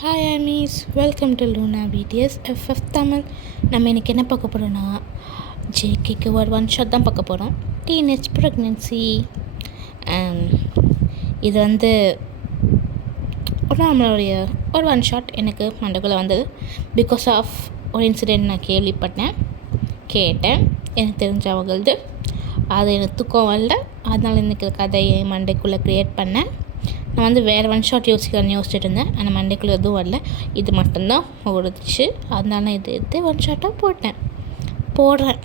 Hi armies, welcome to Luna BTS FF Tamil. நம்ம இன்றைக்கி என்ன பார்க்க போகிறோன்னா, ஜேகேக்கு ஒரு ஒன் ஷாட் தான் பார்க்க போகிறோம். Teenage pregnancy. இது நம்மளுடைய ஒரு ஒன் ஷாட் எனக்கு மண்டக்குள்ளே வந்தது. பிகாஸ் ஆஃப் ஒரு இன்சிடெண்ட் நான் கேட்டேன் எனக்கு தெரிஞ்சவங்களது. அது எனக்கு தூக்கம் வரல, அதனால் இன்றைக்கி கதையை மண்டைக்குள்ளே க்ரியேட் பண்ணேன். நான் வேறு ஒன் ஷாட் யோசிச்சுட்டு இருந்தேன். ஆனால் மண்டைக்குள்ளே எதுவும் வரல, இது மட்டும்தான் ஓடுச்சு. அதனால இது ஒன் ஷாட்டாக போடுறேன்.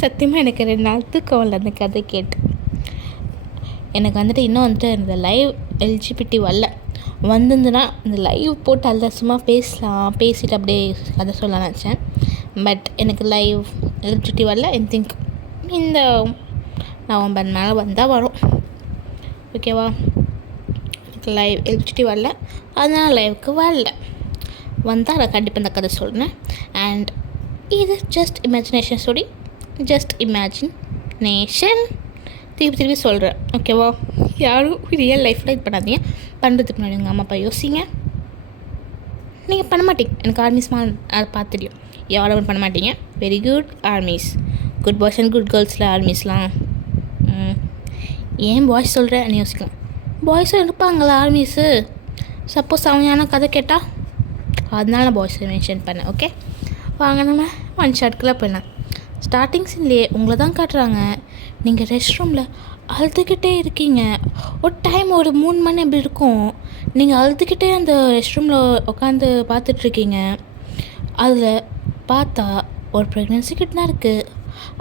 சத்தியமாக எனக்கு 2 நாள் தூக்கம் வரல அந்த கதை கேட்டு. எனக்கு இன்னும் இந்த லைவ் எலிஜிபிலிட்டி வரல. வந்துருந்துன்னா இந்த லைவ் போட்டு அதில் சும்மா பேசிட்டு அப்படியே கதை சொல்ல நினச்சேன். பட் எனக்கு லைவ் எலிஜிபிலிட்டி வரல. ஐ திங்க் இந்த நவம்பர் மேலே வந்தால் வரும். ஓகேவா? எனக்கு லைவ் எலிஜிபிலிட்டி வரல, அதனால் லைவுக்கு வரல. வந்தால் நான் கண்டிப்பாக இந்த கதை சொல்கிறேன். அண்ட் இது just imagination story, just imagination. திருப்பி சொல்கிறேன். ஓகேவா? யாரும் ரியல் லைஃப்பில் இது பண்ணாதீங்க. பண்ணுறதுக்கு முன்னாடி உங்கள் அம்மா அப்பா யோசிங்க. நீங்கள் பண்ண மாட்டீங்க, எனக்கு ஆர்மிஸ்மா அதை பார்த்து தெரியும். யாரும் பண்ண மாட்டீங்க. Very good armies, good boys and good கேர்ள்ஸில் ஆர்மிஸ்லாம். ஏன் பாய்ஸ் சொல்கிறேன்னு யோசிக்கலாம். பாய்ஸும் இருப்பாங்களா ஆர்மிஸு? சப்போஸ் அவங்க கதை கேட்டால், அதனால நான் பாய்ஸை மென்ஷன் பண்ணேன். ஓகே, வாங்க நம்ம ஒன் ஷாட்குள்ளே போயிடலாம். ஸ்டார்டிங் சீன்லேயே உங்களை தான் காட்டுறாங்க. நீங்கள் ரெஸ்ட் ரூமில் அழுதுகிட்டே இருக்கீங்க. ஒரு டைம் ஒரு 3 மணி அப்படி இருக்கும். நீங்கள் அழுதுகிட்டே அந்த ரெஸ்ட் ரூமில் உட்காந்து பார்த்துட்ருக்கீங்க. அதில் பார்த்தா ஒரு ப்ரெக்னென்சி கிட்ட தான் இருக்குது.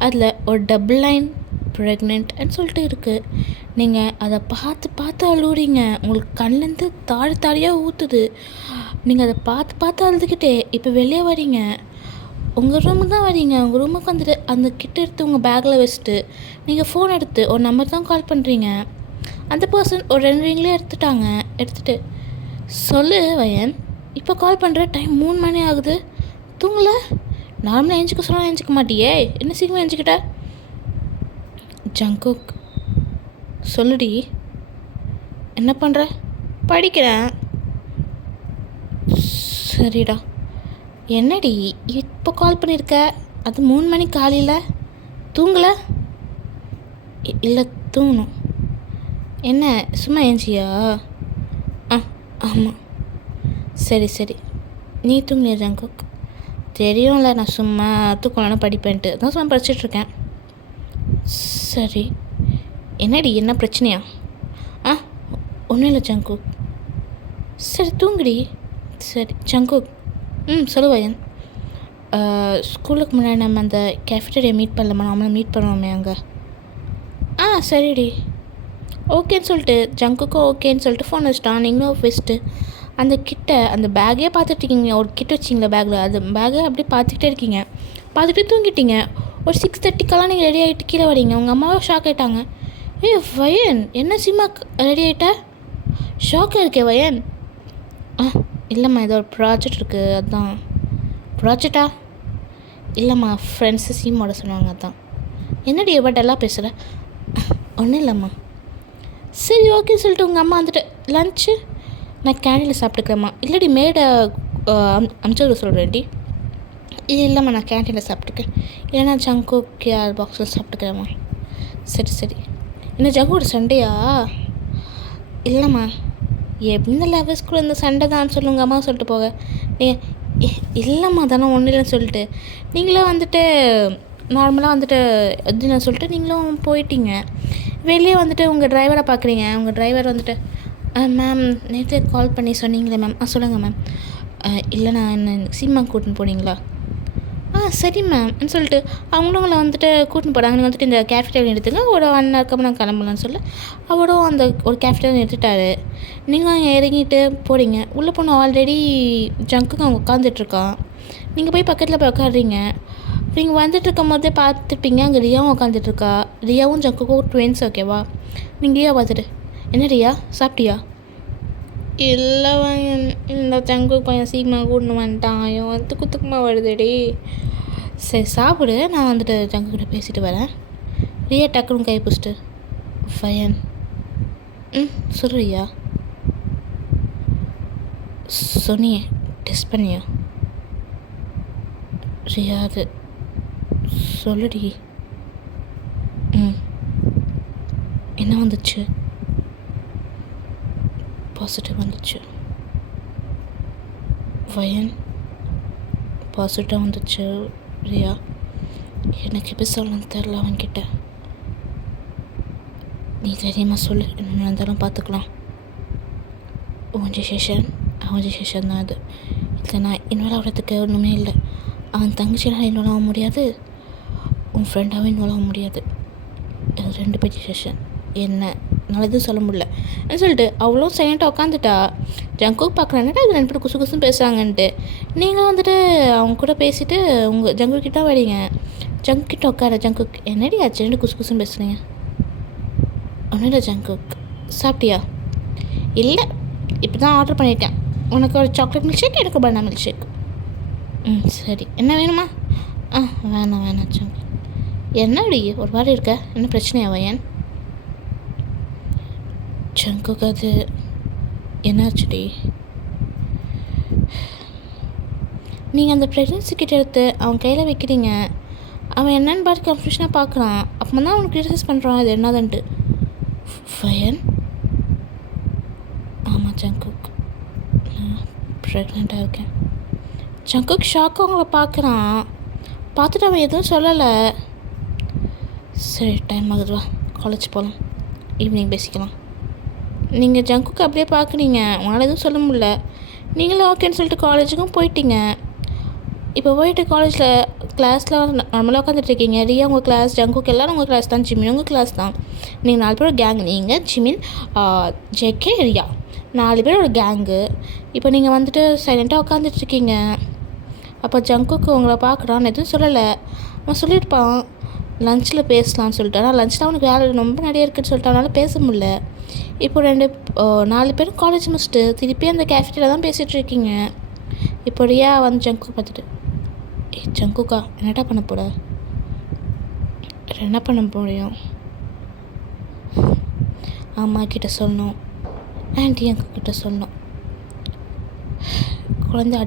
அதில் ஒரு டபுள் லைன் ப்ரெக்னென்ட்னு சொல்லிட்டு இருக்குது. நீங்கள் அதை பார்த்து அழுவுறீங்க. உங்களுக்கு கண்லேருந்து தாடியாக ஊற்றுது. நீங்கள் அதை பார்த்து அழுதுகிட்டே இப்போ வெளியே வரீங்க. உங்கள் ரூமுக்கு தான் வரீங்க. உங்கள் ரூமுக்கு வந்துட்டு அந்த கிட்ட எடுத்து உங்கள் பேக்கில் வச்சுட்டு நீங்கள் ஃபோன் எடுத்து ஒரு நம்பர் தான் கால் பண்ணுறீங்க. அந்த பர்சன் ஒரு 2 ரிங்லேயே எடுத்துகிட்டு சொல்லு வயன், இப்போ கால் பண்ணுற டைம் 3 மணி ஆகுது, தூங்கலை. நார்மலாக எழுஞ்சிக்க சொன்னால் எழுஞ்சிக்க மாட்டியே, என்ன சீக்கிரமாக எழுஞ்சிக்கிட்ட? ஜங்குக், சொல்லுடி, என்ன பண்ணுற? படிக்கிறேன். சரிடா. என்னடி இப்போ கால் பண்ணியிருக்க? அது 3 மணி காலையில், தூங்கலை? இல்லை, தூங்கணும். என்ன சும்மா ஏஞ்சியா? ஆமாம். சரி, நீ தூங்கலையா ஜங்குக்? தெரியும்ல, நான் சும்மா தூக்கம்லாம் படிப்பேன்ட்டு தான் சும்மா படிச்சிட்ருக்கேன். சரி, என்னடி, என்ன பிரச்சனையா? ஒன்றும் இல்லை ஜங்குக். சரி தூங்குடி. சரி ஜங்குக். சொல்லுவாயன். ஸ்கூலுக்கு முன்னாடி நம்ம அந்த கேஃபிட்டேரியா மீட் பண்ணலாமா? நம்மளும் மீட் பண்ணுவோமே அங்கே. சரிடி. ஓகேன்னு சொல்லிட்டு ஜங்குக்கும் ஓகேன்னு சொல்லிட்டு ஃபோன் வச்சுட்டான். நீங்களும் வச்சுட்டு அந்த கிட்ட அந்த பேக்கே பார்த்துட்ருக்கீங்க. ஒரு கிட்ட வச்சிங்களா பேக்கில், அது பேக்கை அப்படியே பார்த்துக்கிட்டே இருக்கீங்க. பார்த்துக்கிட்டே தூங்கிட்டீங்க. ஒரு 6:30க்கெல்லாம் நீங்கள் ரெடி ஆகிட்டு கீழே வரீங்க. உங்கள் அம்மாவும் ஷாக் ஆகிட்டாங்க. வயன், என்ன சிம்மா ரெடி ஆகிட்ட? ஷாக்காக இருக்கே வயன். இல்லைம்மா, ஏதோ ஒரு ப்ராஜெக்ட் இருக்குது, அதுதான். ப்ராஜெக்டா? இல்லைம்மா, ஃப்ரெண்ட்ஸு சீமோட சொன்னாங்க, அதான். என்னடி பட் எல்லாம் பேசுகிற? ஒன்றும் இல்லைம்மா. சரி ஓகேன்னு சொல்லிட்டு உங்கள் அம்மா வந்துட்டு லன்ச்சு நான் கேண்டீனில் சாப்பிட்டுக்கிறேம்மா. இல்லடி, மேடை அமிச்சது சொல்கிறேன்டி. இல்லைம்மா, நான் கேண்டீனில் சாப்பிட்டுக்கிறேன். இல்லைன்னா ஜங்கு கேஆர் பாக்ஸில் சாப்பிட்டுக்கிறேம்மா. சரி. என்ன ஜங்கோட சண்டையா? இல்லைம்மா, எப்படி லவர்ஸ் கூட இந்த சண்டை தான் சொல்லுங்க அம்மா சொல்லிட்டு போக. இல்லைம்மா, தானே ஒன்றும் இல்லைன்னு சொல்லிட்டு நீங்களும் வந்துட்டு நார்மலாக எதுன்னு சொல்லிட்டு நீங்களும் போயிட்டீங்க. வெளியே உங்கள் டிரைவரை பார்க்குறீங்க. உங்கள் டிரைவர் மேம், நேற்று கால் பண்ணி சொன்னீங்களே மேம். சொல்லுங்கள் மேம். இல்லை, நான் என்ன சினிமா கூட்டின்னு போனீங்களா? சரி மேம்னு சொல்லிட்டு அவங்களும் உங்களை கூட்டின்னு போகிறாங்க. நீங்கள் இந்த கேஃபிட்டேரியா எடுத்துங்க, ஒரு 1 ஹவருக்கு அப்புறம் நான் கிளம்பலான்னு சொல்ல அவரும் அந்த ஒரு கேஃபிட்டேரியா எடுத்துட்டாரு. நீங்கள் அங்கே இறங்கிட்டு போகிறீங்க. உள்ளே போன ஆல்ரெடி ஜங்குக்கு அவங்க உட்காந்துட்ருக்கான். நீங்கள் போய் பக்கத்தில் போய் உட்காடுறீங்க. நீங்கள் வந்துட்டுருக்கும் போதே பார்த்துருப்பீங்க, அங்கே ரியாவும் உட்காந்துட்ருக்கா. ரியாவும் ஜங்குக்கும் ட்வின்ஸ். ஓகேவா? நீங்கள் ரியா பார்த்துட்டு, என்ன ரியா சாப்பிட்டியா? இல்லை வயன், இந்த ஜங்கு பையன் சீக்கிரமாக கூட்டின்னு வந்துட்டான். அவன் துக்குமா வருதுடி. சரி சாப்பிடு, நான் ஜங்குக்கிட்ட பேசிட்டு வரேன். ரியா டக்குன்னு கை பிடிச்சிட்டு, வயன், சொல்லுறியா? சொன்னியே டெஸ்ட் பண்ணியா? ரியா அது சொல்லுடி. என்ன வந்துச்சு? பாசிட்டிவ் வந்துச்சு. வயன் பாசிட்டிவ் வந்துச்சு ரியா. எனக்கு எப்படி சொல்லணும்னு தெரில அவன்கிட்ட. நீ தைரியமாக சொல்லு, என்ன நடந்தாலும் பார்த்துக்கலாம். உன் டிசிஷன் அவன் டிசிஷன் தான் அது. இதில் நான் இன்வால்வ் ஆகிறதுக்கு ஒன்றுமே இல்லை. அவன் தங்கச்சினால் இன்வால்வ் ஆக முடியாது, உன் ஃப்ரெண்டாகவும் இன்வால்வ் ஆக முடியாது. அது 2 பேர் டிசிஷன். என்ன நல்லதும் சொல்ல முடியல சொல்லிட்டு அவ்வளோ சைலண்ட்டாக உட்காந்துட்டா. ஜங்குக்கு பார்க்குறேன்னுட்டு அது 2 பேர் குசு குசுன்னு பேசுகிறாங்கன்ட்டு நீங்கள் வந்துட்டு அவங்க கூட பேசிவிட்டு உங்கள் ஜங்குக்கிட்ட வரீங்க. ஜங்குக்கிட்ட உட்கார. ஜங்குக் என்னடி ஆச்சு 2 குசு குசுன்னு பேசுகிறீங்க? ஒன்றும் இல்லை ஜங்குக். சாப்பிட்டியா? இல்லை, இப்போ தான் ஆர்டர் பண்ணியிருக்கேன். உனக்கு ஒரு சாக்லேட் மில்க் ஷேக், எனக்கு பனானா மில்க் ஷேக். சரி. என்ன வேணுமா? வேணாம் ஜங்குக். என்னடி ஒரு மாதிரி இருக்க? என்ன பிரச்சனையா வயன்? ஜங்குக் அது என்னாச்சுடி? நீங்கள் அந்த ப்ரெக்னன்சி கிட்ட எடுத்து அவன் கையில் வைக்கிறீங்க. அவன் என்னன்னு பார்த்து கன்ஃபியூஷனாக பார்க்குறான். அப்போ தான் அவனுக்கு கிரிட்டிசைஸ் பண்ணுறான் அது என்னதுன்ட்டு. வயன்? ஆமாம் ஜங்குக், நான் ப்ரெக்னெண்ட்டாக இருக்கேன். ஜங்குக் ஷாக்காக அவங்கள பார்க்குறான். பார்த்துட்டு அவன் எதுவும் சொல்லலை. சரி, டைம் ஆகுதுவா, காலேஜ் போகலாம், ஈவினிங் பேசிக்கலாம். நீங்கள் ஜங்குக்கு அப்படியே பார்க்குறீங்க, உங்களால் எதுவும் சொல்ல முடியல. நீங்களும் ஓகேன்னு சொல்லிட்டு காலேஜுக்கும் போயிட்டீங்க. இப்போ போயிட்டு காலேஜில் கிளாஸில் நார்மலாக உட்காந்துட்ருக்கீங்க. ரியா உங்கள் கிளாஸ், ஜங்குக்கு எல்லோரும் உங்கள் கிளாஸ் தான், ஜிமின் உங்கள் கிளாஸ் தான். நீங்கள் 4 பேர் கேங். நீங்கள் ஜிமின், ஜேகே, ரியா 4 பேர் ஒரு கேங்கு. இப்போ நீங்கள் வந்துட்டு சைலண்ட்டாக உட்காந்துட்ருக்கீங்க. அப்போ ஜங்குக்கு உங்களை பார்க்குறான்னு எதுவும் சொல்லலை. அவன் சொல்லியிருப்பான் லஞ்சில் பேசலான்னு சொல்லிட்டு. ஆனால் லஞ்சில் அவனுக்கு வேலை ரொம்ப நிறைய இருக்குதுன்னு சொல்லிட்டு அவனால் பேச முடியல. இப்போ 4 பேரும் காலேஜ் முடிச்சுட்டு திருப்பி அந்த கேஃபேட்டரியில் தான் பேசிகிட்ருக்கீங்க. இப்போ ரியா வந்து ஜங்குக்கு பார்த்துட்டு, ஜங்குக்கா என்னடா பண்ண போட? என்ன பண்ண முடியும்? அம்மா கிட்ட சொல்லணும், ஆண்டி எங்ககிட்ட சொல்லணும். குழந்தை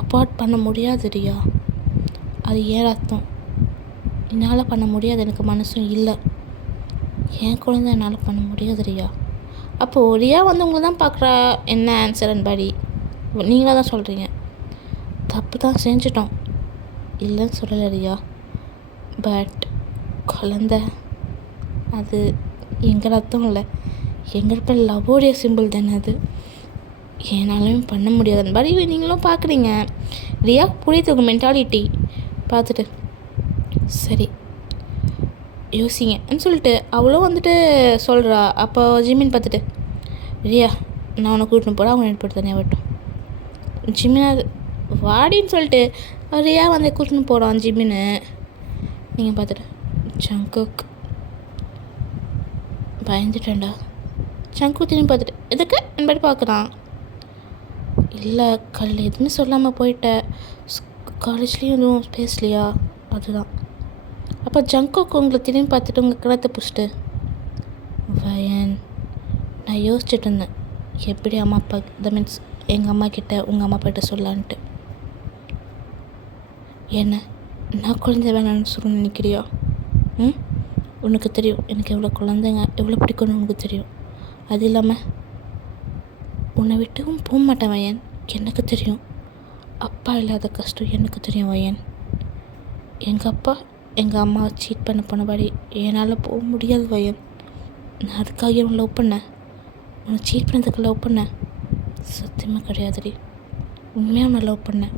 அப்பார்ட் பண்ண முடியாது ரியா. அது ஏன் அர்த்தம்? என்னால் பண்ண முடியாது, எனக்கு மனசும் இல்லை. என் குழந்தை என்னால் பண்ண முடியாது ரியா. அப்போது ரியா வந்து உங்களை தான் பார்க்குறா. என்ன ஆன்சர் அன்படி? நீங்களாக தான் சொல்கிறீங்க. தப்பு தான் செஞ்சிட்டோம், இல்லைன்னு சொல்லலை ரியா. பட் குழந்த அது எங்கள் ரத்தம் இல்லை, எங்களுக்கு லவ்வோடைய சிம்பிள் தானே அது. என்னாலும் பண்ண முடியாதுன்னு மாதிரி நீங்களும் பார்க்குறீங்க. ரியா புரியுது உங்கள் மென்டாலிட்டி பார்த்துட்டு. சரி யோசிங்கன்னு சொல்லிட்டு அவ்வளோ வந்துட்டு சொல்கிறா. அப்போ ஜிமின் பார்த்துட்டு, ரியா நான் உன்னை கூட்டின்னு போகிறேன், அவங்க போட்டு தனியாக விட்டோம். ஜிமின் அது வாடின்னு சொல்லிட்டு ரியா வந்து கூட்டின்னு போகிறான் ஜிமின்னு. நீங்கள் பார்த்துட்டு ஜங்குக் பயந்துட்டேன்டா. ஜங்குக் திரும்பி பார்த்துட்டு எதுக்கு என்படி பார்க்குறான். இல்லை காலையில் எதுவுமே சொல்லாமல் போயிட்டேன், காலேஜ்லேயும் எதுவும் பேசலையா, அதுதான். அப்போ ஜங்குக்கு உங்களை திரும்பி பார்த்துட்டு உங்கள் கிணத்தை பிடிச்சிட்டு, வயன் நான் யோசிச்சுட்டு இருந்தேன் எப்படி அம்மா அப்பா த மீன்ஸ் எங்கள் அம்மா கிட்ட உங்கள் அம்மா அப்பாகிட்ட சொல்லலான்ட்டு. என்ன நான் குழந்தை வேணான்னு சொல்ல நினைக்கிறியா? உனக்கு தெரியும் எனக்கு எவ்வளோ குழந்தைங்க எவ்வளோ பிடிக்கும்னு உனக்கு தெரியும். அது இல்லாமல் உன்னை விட்டுவும் போக மாட்டேன் வயன், எனக்கு தெரியும். அப்பா இல்லாத கஷ்டம் எனக்கு தெரியும் வயன். எங்கள் அப்பா எங்கள் அம்மா சீட் பண்ண போனபடி என்னால் போக முடியாது வயன். நான் அதுக்காக உன்னை லவ் பண்ணேன், உன்னை சீட் பண்ணதுக்கு லவ் பண்ணேன், சத்தியமாக கிடையாதுடி, உண்மையாக உன்னை லவ் பண்ணேன்.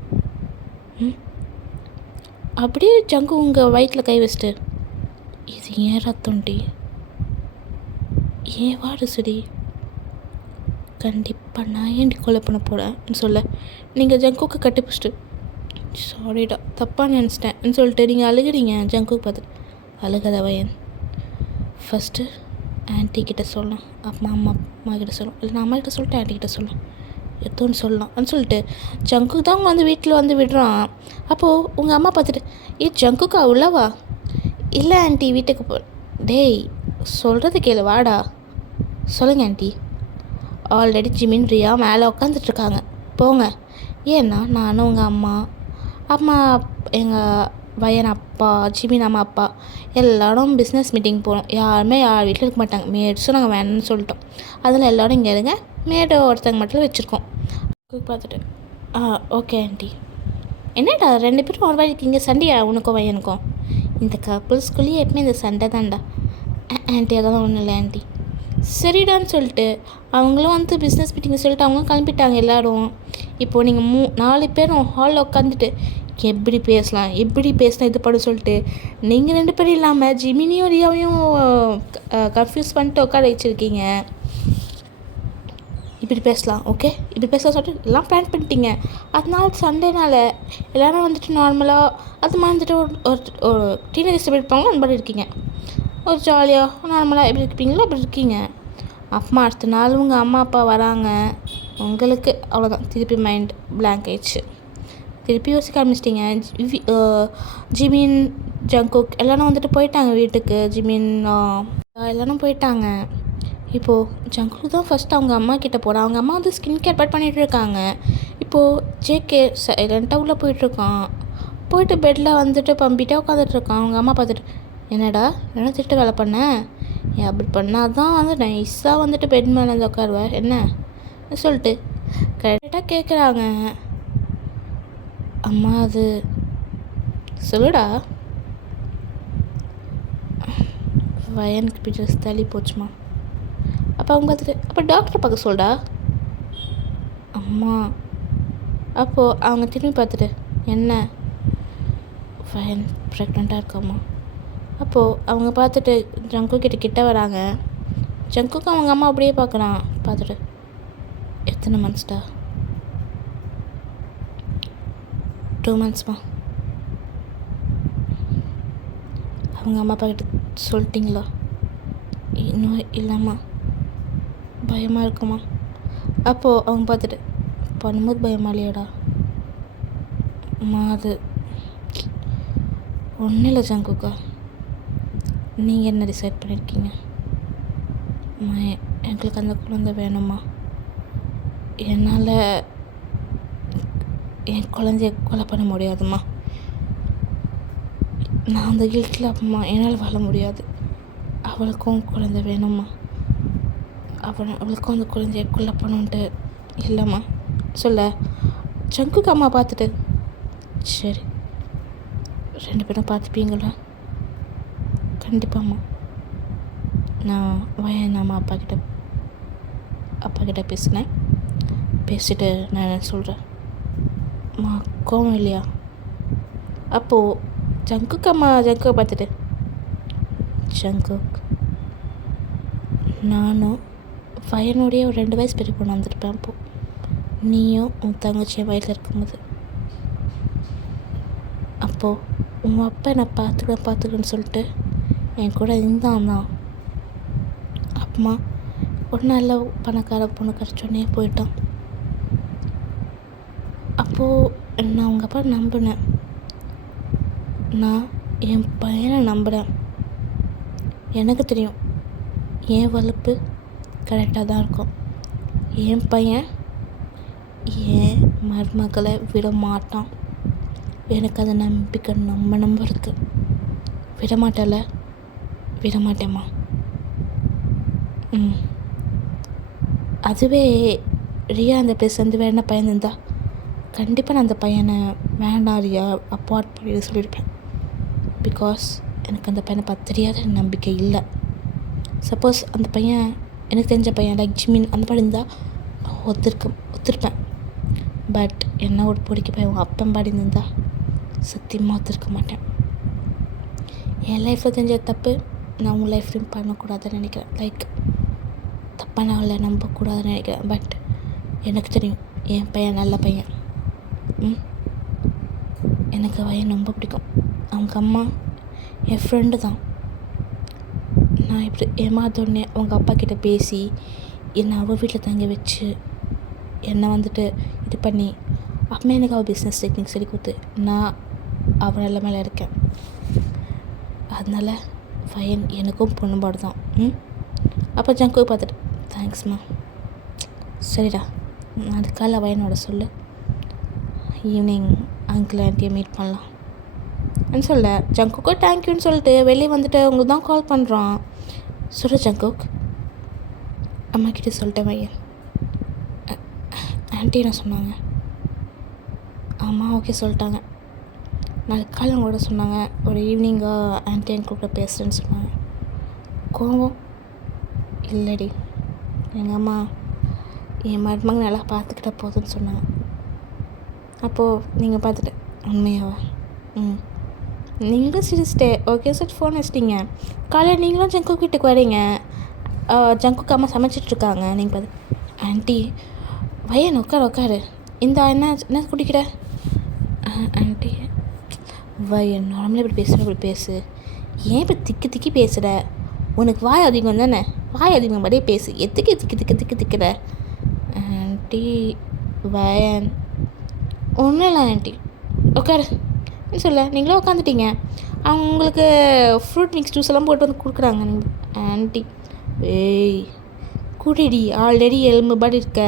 அப்படியே ஜங்கு உங்கள் வயிற்றில் கை வச்சுட்டு, இது ஏன் ரத்தம்டி, ஏன் வாடு சுடி, கண்டிப்பாக நான் ஏன்டி கொலை பண்ண போகிறேன்னு சொல்ல நீங்கள் ஜங்குக்கு கட்டி பிடிச்சிட்டு, சாரிடா தப்பாக நினச்சிட்டேன்னு சொல்லிட்டு நீங்கள் அழுகிறீங்க. ஜங்குக்கு பார்த்து அழுகாத வயன், ஃபஸ்ட்டு ஆன்ட்டி கிட்ட சொல்லலாம், அம்மா கிட்ட சொல்லலாம், இல்லை நான் அம்மா கிட்ட சொல்லிட்டு ஆன்ட்டி கிட்ட சொல்லலாம், எத்தோன்னு சொல்லலாம்னு சொல்லிட்டு ஜங்குக்கு தான் வந்து வீட்டில் வந்து விடுறான். அப்போது உங்கள் அம்மா பார்த்துட்டு, ஜங்குக்கா உள்ளவா? இல்லை ஆன்ட்டி வீட்டுக்கு போ. டேய் சொல்கிறது கேளு வாடா. சொல்லுங்கள் ஆன்ட்டி. ஆல்ரெடி ஜிமின் ரியா மேலே உட்காந்துட்ருக்காங்க. போங்க. ஏன்னா நானும் உங்கள் அம்மா அம்மா எங்கள் வயன் அப்பா ஜிமின் அம்மா அப்பா எல்லோரும் பிஸ்னஸ் மீட்டிங் போகிறோம். யாருமே யார் வீட்டில் இருக்க மாட்டாங்க. மேட்ஸும் நாங்கள் வேணும்னு சொல்லிட்டோம். அதில் எல்லோரும் இங்கே இருங்க. மேடை ஒருத்தங்க மட்டும் வச்சுருக்கோம். பார்த்துட்டு ஓகே ஆண்டி. என்னடா 2 பேரும் ஒரு வாய்க்கு இங்கே சண்டையா உனக்கும் வயனுக்கும்? இந்த கப்புள்ஸ்குள்ளேயே எப்பவுமே இந்த சண்டை தான்டா. ஆண்டி அதெல்லாம் ஒன்றும் இல்லை ஆண்டி. சரிடான்னு சொல்லிட்டு அவங்களும் வந்து பிஸ்னஸ் மீட்டிங் சொல்லிட்டு அவங்களும் கிளம்பிட்டாங்க எல்லோரும். இப்போது நீங்கள் 4 பேரும் ஹாலில் உட்காந்துட்டு எப்படி பேசலாம் இது பண்ண சொல்லிட்டு நீங்கள் 2 பேரும் இல்லாமல் ஜிமினியும் ரியாவையும் கன்ஃபியூஸ் பண்ணிட்டு உட்கார வச்சுருக்கீங்க. இப்படி பேசலாம் ஓகே, இப்படி பேசலாம் சொல்லிட்டு எல்லாம் பிளான் பண்ணிட்டீங்க. அதனால சண்டேனால எல்லோரும் வந்துட்டு நார்மலாக அது மாதிரி வந்துட்டு ஒரு டீனேஜ் எப்படி இருப்பாங்களோ அந்த மாதிரி இருக்கீங்க. ஒரு ஜாலியாக நார்மலாக எப்படி இருப்பீங்களோ அப்படி இருக்கீங்க. அப்புறமா அடுத்த நாள் உங்கள் அம்மா அப்பா வராங்க. உங்களுக்கு அவ்வளோதான், திருப்பி மைண்ட் பிளாங்க் ஆயிடுச்சு. திருப்பி யோசிக்க ஆரம்பிச்சிட்டிங்க. ஜிமின் ஜங்குக் எல்லோரும் வந்துட்டு போயிட்டாங்க வீட்டுக்கு. ஜிமின் எல்லோரும் போயிட்டாங்க. இப்போது ஜங்குக்கு தான் ஃபஸ்ட்டு அவங்க அம்மா கிட்டே போகிறான். அவங்க அம்மா வந்து ஸ்கின் கேர் பட் பண்ணிகிட்டு இருக்காங்க. இப்போது ஜேகே சைலண்ட்டாக உள்ளே போயிட்டுருக்கான். போயிட்டு பெட்டில் வந்துட்டு பம்பிட்டே உட்காந்துட்ருக்கான். அவங்க அம்மா பார்த்துட்டு, என்னடா என்ன திட்டு வேலை பண்ண? அப்படி பண்ணால் தான் வந்து நைஸாக வந்துட்டு பெட் மேலே வந்து உட்காருவேன் என்ன சொல்லிட்டு கரெக்டாக கேட்குறாங்க. அம்மா அது சொல்லுடா. வயனுக்கு பிடிச்ச தள்ளி போச்சுமா. அப்போ அவங்க பார்த்துட்டு, அப்போ டாக்டரை பார்க்க சொல்டா அம்மா. அப்போது அவங்க திரும்பி பார்த்துட்டு, என்ன வயன் ப்ரெக்னெண்ட்டாக இருக்காம்மா. அப்போது அவங்க பார்த்துட்டு ஜங்கு கிட்ட வராங்க. ஜங்குக்கு அவங்க அம்மா அப்படியே பார்க்குறான். பார்த்துட்டு, எத்தனை மந்த்ஸ்டா? 2 monthsமா. அவங்க அம்மா அப்பா கிட்ட சொல்லிட்டிங்களா? இன்னும் இல்லைம்மா, பயமாக இருக்குமா. அப்போது அவங்க பார்த்துட்டு, பண்ணும்போது பயமா இல்லையாடா? அம்மா அது ஒன்றும் இல்லை ஜங்குக்கா, நீங்கள் என்ன டிசைட் பண்ணியிருக்கீங்க? அம்மா எங்களுக்கு அந்த குழந்தை வேணும்மா. என்னால் என் குழந்தைய கொலை பண்ண முடியாதும்மா. நான் அந்த கில்ட்டில் அம்மா என்னால் வாழ முடியாது. அவளுக்கும் குழந்தை வேணும்மா. அவளுக்கும் அந்த குழந்தைய கொலை பண்ணுன்ட்டு இல்லைம்மா சொல்ல ஜங்குக்கு அம்மா பார்த்துட்டு, சரி 2 பேரும் பார்த்துப்பீங்களா? கண்டிப்பாம்மா. நான் வயன் அம்மா அப்பா கிட்ட பேசினேன். பேசிட்டு நான் என்ன சொல்கிறேன் அம்மா, கோவம் இல்லையா? அப்போது ஜங்குக்கு பார்த்துட்டு, ஜங்குக் நானும் வயனுடைய ஒரு 2 வயசு பெரிய பொண்ணு வந்திருப்பேன். அப்போது நீயும் உன் தங்கச்சியும் வயதில் இருக்கும்போது, அப்போது உங்கள் அப்பா என்னை பார்த்துக்கன்னு சொல்லிட்டு என் கூட இருந்தான் தான். அப்புறமா ஒரு நல்ல பணக்கார பொண்ணு கிடச்சோடனே போயிட்டான். அப்போது நான் உங்கள் அப்பா நம்பினேன். நான் என் பையனை நம்புகிறேன். எனக்கு தெரியும் என் வளர்ப்பு கரெக்டாக தான் இருக்கும். என் பையன் என் மருமகளை விட மாட்டான். எனக்கு அதை நம்பிக்கை நம்ப இருக்குது. விட மாட்டேம்மா. அதுவே ரியா அந்த பிளேஸ் வந்து வேணா பையன் இருந்தா கண்டிப்பாக நான் அந்த பையனை வேண்டாம் ரியா அப்பார்ட் பண்ணி சொல்லியிருப்பேன். பிகாஸ் எனக்கு அந்த பையனை பார்த்து தெரியாத நம்பிக்கை இல்லை. சப்போஸ் அந்த பையன் எனக்கு தெரிஞ்ச பையன் லைக் ஜிமின் அந்த படம் இருந்தால் ஒத்துருப்பேன். பட் என்ன ஒரு பிடிக்க போய் அவங்க அப்பன் பாடி இருந்தால் சத்தியமாக ஒத்துருக்க மாட்டேன். என் லைஃப்பில் தெரிஞ்ச தப்பு நான் உங்கள் லைஃப்லையும் பண்ணக்கூடாதுன்னு நினைக்கிறேன். லைக் தப்பாக நான் அவளை நம்பக்கூடாதுன்னு நினைக்கிறேன். பட் எனக்கு தெரியும் என் பையன் நல்ல பையன். எனக்கு பையன் ரொம்ப பிடிக்கும். அவங்க அம்மா என் ஃப்ரெண்டு தான். நான் இப்படி ஏமாத்தோடனே அவங்க அப்பா கிட்டே பேசி என்னை அவள் வீட்டில் தங்க வச்சு என்னை வந்துட்டு இது பண்ணி அப்புறமே எனக்கு அவள் பிஸ்னஸ் டெக்னிக் சொல்லி கொடுத்து நான் அவள் நல்ல மேலே இருக்கேன். அதனால் பையன் எனக்கும் பொண்ணுபாடு தான். அப்போ ஜங்கு பார்த்துட்டு, தேங்க்ஸ்மா. சரிடா, நாளைக்கு காலைல வயனோட சொல்லு, ஈவினிங் அங்கிள் ஆண்டியை மீட் பண்ணலாம் சொல்ல. ஜங்குக்கோ தேங்க்யூன்னு சொல்லிட்டு வெளியே வந்துட்டு உங்களுக்கு தான் கால் பண்ணுறான். சொல்ல ஜங்குக், அம்மாக்கிட்ட சொல்லிட்டேன் வயன். ஆண்டி என்ன சொன்னாங்க? அம்மா ஓகே சொல்லிட்டாங்க. நாளைக்கு காலையில் கூட சொன்னாங்க ஒரு ஈவினிங்காக ஆண்டி என் கூட பேசுகிறேன்னு சொன்னாங்க. கோவம் இல்லடி, எங்கள் அம்மா என் மருமக நல்லா பார்த்துக்கிட்ட போதுன்னு சொன்னாங்க. அப்போது நீங்கள் பார்த்துட்டு உண்மையாவா? நீங்களும் சிரிச்சிட்டே ஓகே சார் ஃபோன் வச்சிட்டிங்க. காலையில் நீங்களும் ஜங்குக் வீட்டுக்கு வரீங்க. ஜங்குக்கு அம்மா சமைச்சிட்ருக்காங்க. நீங்கள் பார்த்து ஆண்டி வயன் உட்காரு இந்த என்ன குடிக்கிற? ஆண்டி வயன் நார்மலாக இப்படி பேசு. ஏன் இப்போ திக்கி பேசுகிற? உனக்கு வாய் அதிகம் தானே, வாய் அதிகம் படியே பேசு. திக்கு திக்கிற? ஆண்டி வயன் ஒன்றும் இல்லை ஆண்டி உட்காரு சொல்ல. நீங்களும் உட்காந்துட்டீங்க. அவங்க உங்களுக்கு ஃப்ரூட் மிக்ஸ் ஜூஸ் எல்லாம் போட்டு வந்து கொடுக்குறாங்க. நீங்கள் ஆண்டி ஏய் குடிடி, ஆல்ரெடி எலும்பு பாடி இருக்க,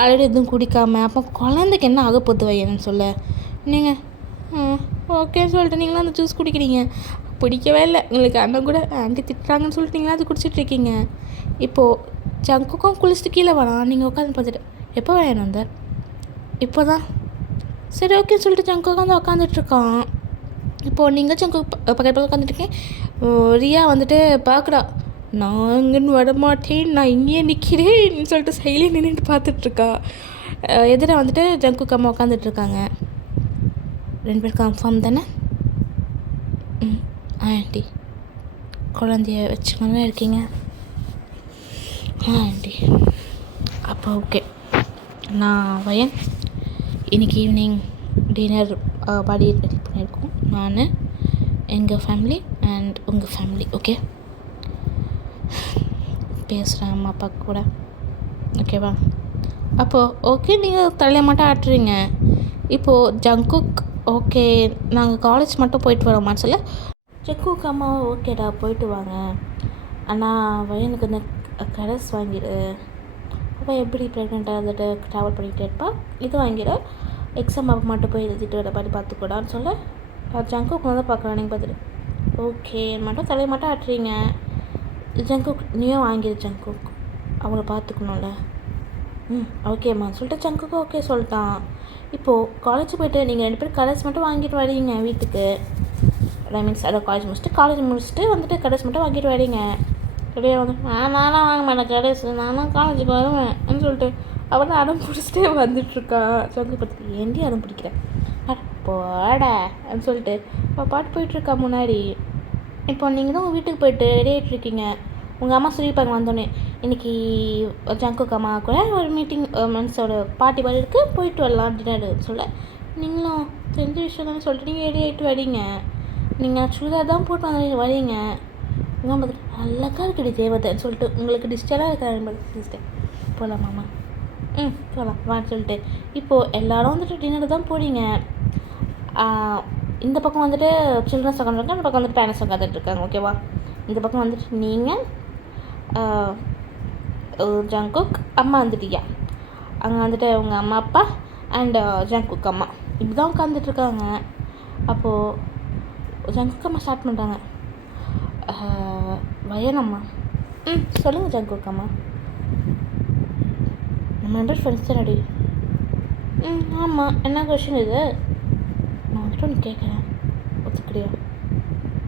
ஆல்ரெடி எதுவும் குடிக்காமல் அப்போ குழந்தைக்கு என்ன ஆக போகுது வையன்னு சொல்ல. நீங்கள் ஓகேன்னு சொல்லிட்டு நீங்களும் அந்த ஜூஸ் குடிக்கிறீங்க. பிடிக்கவே இல்லை உங்களுக்கு. அண்ணன் கூட ஆண்டி திட்டுறாங்கன்னு சொல்லிட்டு நீங்களும் அது குடிச்சிட்ருக்கீங்க. இப்போது ஜங்குக்கும் குளிச்சுட்டு கீழே வரான். நீங்கள் உட்காந்து பார்த்துட்டு எப்போ வேணும் அந்த இப்போ தான் சரி ஓகேன்னு சொல்லிட்டு ஜங்கு உட்காந்து உட்காந்துட்ருக்கான். இப்போது நீங்கள் ஜங்கு பக்கத்தில் உட்காந்துட்ருக்கேன். ரியா வந்துட்டு பார்க்குறா. நான் இங்கேன்னு வரமாட்டேன், நான் இங்கேயே நிற்கிறேன்னு சொல்லிட்டு சைலே நின்றுட்டு பார்த்துட்ருக்கா. எதிர வந்துட்டு ஜங்குக்கு அம்மா உட்காந்துட்ருக்காங்க. 2 பேர் கன்ஃபார்ம் தானே? ஆண்டி குழந்தைய வச்சுக்கணும் இருக்கீங்க? ஆண்டி அப்போ ஓகே. நான் வயன் இன்றைக்கி ஈவினிங் டின்னர் பாடி ரெடி பண்ணியிருக்கோம். நான், எங்கள் ஃபேமிலி அண்ட் உங்கள் ஃபேமிலி. ஓகே பேசுகிறேன் அம்மா அப்பா கூட. ஓகேவா? அப்போது ஓகே நீங்கள் தலையை மட்டும் ஆட்டுறீங்க. இப்போது ஜங்குக் ஓகே நாங்கள் காலேஜ் மட்டும் போயிட்டு வரோமான்னு சொல்ல. ஜங்குக் அம்மா ஓகேடா போயிட்டு வாங்க, ஆனால் வயனுக்கு வந்து கரஸ் வாங்கிடு. அப்போ எப்படி ப்ரெக்னெண்ட்டாக இருந்துட்டு ட்ராவல் பண்ணிக்கிட்டே இருப்பா, இது வாங்கிடு. எக்ஸாம் அப்போ மட்டும் போய் எழுதிட்டு வர மாதிரி பார்த்துக்கூடான்னு சொல்ல. ஜங்குக் வந்து பார்க்குறேன். நீங்கள் பார்த்துட்டு ஓகே மட்டும் தலையை மட்டும் ஆட்டுறீங்க. ஜங்குக் நீயும் வாங்கிடு. ஜங்குக் அவங்கள பார்த்துக்கணும்ல. ஓகேம்மா சொல்லிட்டு ஜங்குக்கு ஓகே சொல்லிட்டான். இப்போது காலேஜ் போய்ட்டு நீங்கள் 2 பேரும் கலர்ஸ் மட்டும் வாங்கிட்டு வரீங்க வீட்டுக்கு. மீன்ஸ் அதை காலேஜ் முடிச்சுட்டு வந்துட்டு கலர்ஸ் மட்டும் வாங்கிட்டு வரீங்க. அப்படியே வந்து நானும் வாங்க மாட்டேன் கலர்ஸ், நானும் காலேஜுக்கு வருவேன் சொல்லிட்டு அவள் தான் அடம் பிடிச்சிட்டே வந்துட்டுருக்கா. ஜங்கு பார்த்துட்டு ஏண்டி அடம் பிடிக்கிறேன் போட அப்படின்னு சொல்லிட்டு அவள் பாட்டு போயிட்டுருக்கா முன்னாடி. இப்போ நீங்கள் தான் உங்கள் வீட்டுக்கு போயிட்டு ரெடி ஆகிட்டுருக்கீங்க. உங்கள் அம்மா சொல்லியிருப்பாங்க வந்தோடனே, இன்றைக்கி ஜங்குக்கு அம்மா கூட ஒரு மீட்டிங் மனசோட பார்ட்டி மாதிரி இருக்குது, போயிட்டு வரலாம் டின்னர் சொல்ல. நீங்களும் தெரிஞ்ச விஷயம் தானே சொல்லிட்டு நீங்கள் ரெடி ஆகிட்டு வரீங்க. நீங்கள் சுடிதார் தான் போட்டு வந்து வரீங்க. உங்கள் பார்த்துட்டு நல்லாக்கா இருக்குடி தேவதைன்னு சொல்லிட்டு உங்களுக்கு டிஸ்டர்பாக இருக்கிற சிஸ்டர் போகலாமாம்மா? போகலாம் வான்னு சொல்லிட்டு இப்போது எல்லோரும் வந்துட்டு டின்னர் தான் போகிறீங்க. இந்த பக்கம் வந்துட்டு சில்ட்ரன்ஸ் உட்காந்துருக்காங்க, இந்த பக்கம் வந்துட்டு பேரண்ட்ஸ் உட்காந்துட்ருக்காங்க. ஓகேவா? இந்த பக்கம் வந்துட்டு நீங்கள் ஜங்குக் அம்மா வந்துட்டியா, அங்கே வந்துட்டு உங்கள் அம்மா அப்பா அண்ட் ஜங்குக் அம்மா இப்படி தான் உட்காந்துட்ருக்காங்க. அப்போது ஜங்குக் அம்மா ஸ்டார்ட் பண்ணுறாங்க. வயனம்மா சொல்லுங்கள் ஜங்குக் அம்மா. நம்ம 2 ஃப்ரெண்ட்ஸ் தானடி? ஆமாம். என்ன கொஷின் இது? நான் வந்துட்டு ஒன்று கேட்குறேன், ஒத்துக்கிறியா?